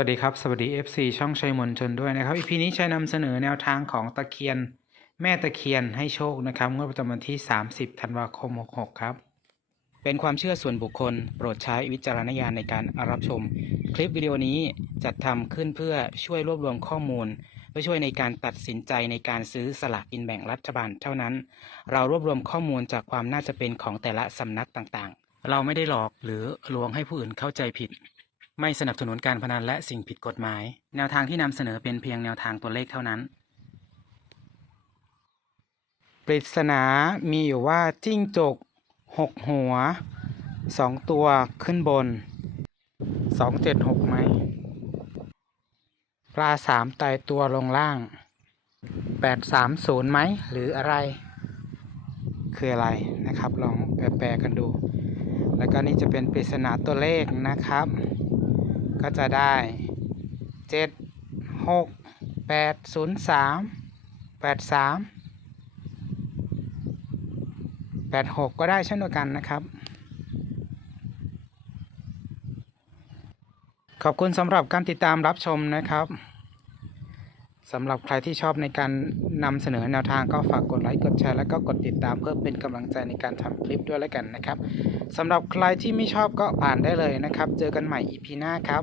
วัสดีครับ สวัสดี FC ช่องชัยมนชนด้วยนะครับ EP นี้ชัยนำเสนอแนวทางของตะเคียน แม่ตะเคียนให้โชคนะครับงวดประจำวันที่ 30 ธันวาคม 66 ครับ เป็นความเชื่อส่วนบุคคล โปรดใช้วิจารณญาณในการรับชม คลิปวิดีโอนี้จัดทำขึ้นเพื่อช่วยรวบรวมข้อมูล เพื่อช่วยในการตัดสินใจในการซื้อสลากกินแบ่งรัฐบาลเท่านั้น เรารวบรวมข้อมูลจากความน่าจะเป็นของแต่ละสำนักต่างๆ เราไม่ได้หลอกหรือลวงให้ผู้อื่นเข้าใจผิด ไม่สนับสนุนการพนันและสิ่งผิดกฎหมาย แนวทางที่นำเสนอเป็นเพียงแนวทางตัวเลขเท่านั้น ปริศนามีอยู่ว่าจิ้งจกหกหัวสองตัวขึ้นบนสองเจ็ดหกไหมปลาสามตายตัวลงล่างแปดสามศูนย์ไหมหรืออะไร คืออะไรนะครับ ลองแปลๆกันดู แล้วก็นี่จะเป็นปริศนาตัวเลขนะครับ ก็จะได้เจ็ดหกแปดศูนย์สามแปดสามแปดหกก็ได้เช่นเดียวกันนะครับ ขอบคุณสำหรับการติดตามรับชมนะครับ สำหรับใครที่ชอบในการนำเสนอแนวทางก็ฝากกดไลค์กดแชร์และก็กดติดตามเพื่อเป็นกำลังใจในการทำคลิปด้วยแล้วกันนะครับสำหรับใครที่ไม่ชอบก็ผ่านได้เลยนะครับ เจอกันใหม่ EP หน้าครับ